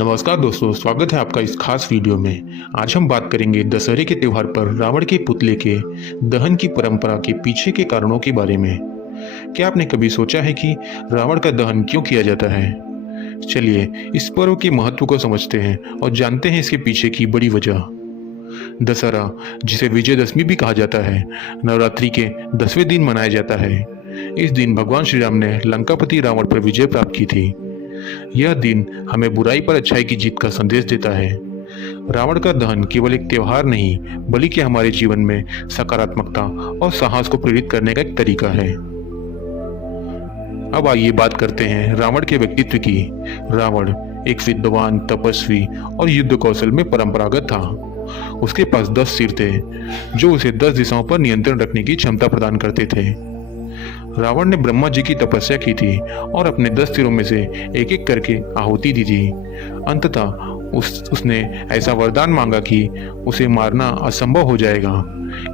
नमस्कार दोस्तों, स्वागत है आपका इस खास वीडियो में। आज हम बात करेंगे दशहरे के त्योहार पर रावण के पुतले के दहन की परंपरा के पीछे के कारणों के बारे में। क्या आपने कभी सोचा है कि रावण का दहन क्यों किया जाता है? चलिए इस पर्व के महत्व को समझते हैं और जानते हैं इसके पीछे की बड़ी वजह। दशहरा, जिसे विजयदशमी भी कहा जाता है, नवरात्रि के 10वें दिन मनाया जाता है। इस दिन भगवान श्री राम ने लंकापति रावण पर विजय प्राप्त की थी। यह दिन हमें बुराई पर अच्छाई की जीत का संदेश देता है। रावण का दहन केवल एक त्योहार नहीं, बल्कि हमारे जीवन में सकारात्मकता और साहस को प्रेरित करने का एक तरीका है। अब आइए बात करते हैं रावण के व्यक्तित्व की। रावण एक विद्वान, तपस्वी और युद्ध कौशल में परंपरागत था। उसके पास 10 सिर थे, जो उसे 10 दिशाओं पर नियंत्रण रखने की क्षमता प्रदान करते थे। रावण ने ब्रह्मा जी की तपस्या की थी और अपने 10 सिरों में से एक एक करके आहुति दी थी। अंततः उसने ऐसा वरदान मांगा कि उसे मारना असंभव हो जाएगा।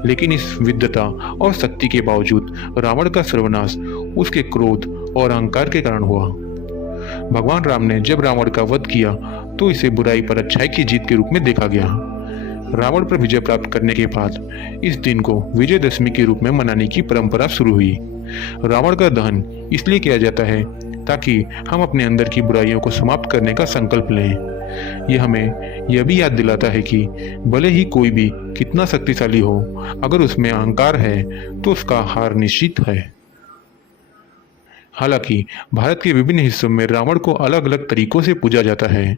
लेकिन इस विद्वता और शक्ति के बावजूद रावण का सर्वनाश उसके क्रोध और अहंकार के कारण हुआ। भगवान राम ने जब रावण का वध किया तो इसे बुराई पर अच्छाई की जीत के रूप में देखा गया। रावण पर विजय प्राप्त करने के बाद इस दिन को विजयदशमी के रूप में मनाने की परंपरा शुरू हुई। रावण का दहन इसलिए किया जाता है ताकि हम अपने अंदर की बुराइयों को समाप्त करने का संकल्प लें। यह हमें यह भी याद दिलाता है कि भले ही कोई भी कितना शक्तिशाली हो, अगर उसमें अहंकार है तो उसका हार निश्चित है। हालांकि भारत के विभिन्न हिस्सों में रावण को अलग अलग तरीकों से पूजा जाता है।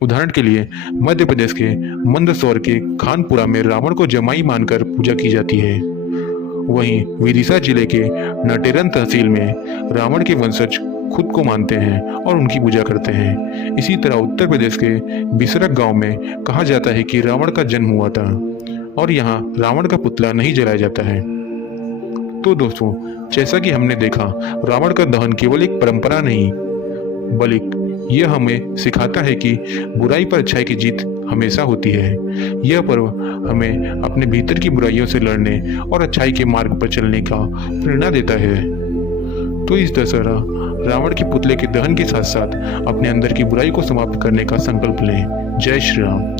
उदाहरण के लिए मध्य प्रदेश के मंदसौर के खानपुरा में रावण को जमाई मानकर पूजा की जाती है। वहीं विदिशा जिले के नटेरन तहसील में रावण के वंशज खुद को मानते हैं और उनकी पूजा करते हैं। इसी तरह उत्तर प्रदेश के बिसरक गांव में कहा जाता है कि रावण का जन्म हुआ था और यहाँ रावण का पुतला नहीं जलाया जाता है। तो दोस्तों, जैसा कि हमने देखा, रावण का दहन केवल एक परंपरा नहीं, बल्कि यह हमें सिखाता है कि बुराई पर अच्छाई की जीत हमेशा होती है। यह पर्व हमें अपने भीतर की बुराइयों से लड़ने और अच्छाई के मार्ग पर चलने का प्रेरणा देता है। तो इस दशहरा रावण के पुतले के दहन के साथ साथ अपने अंदर की बुराई को समाप्त करने का संकल्प लें। जय श्री राम।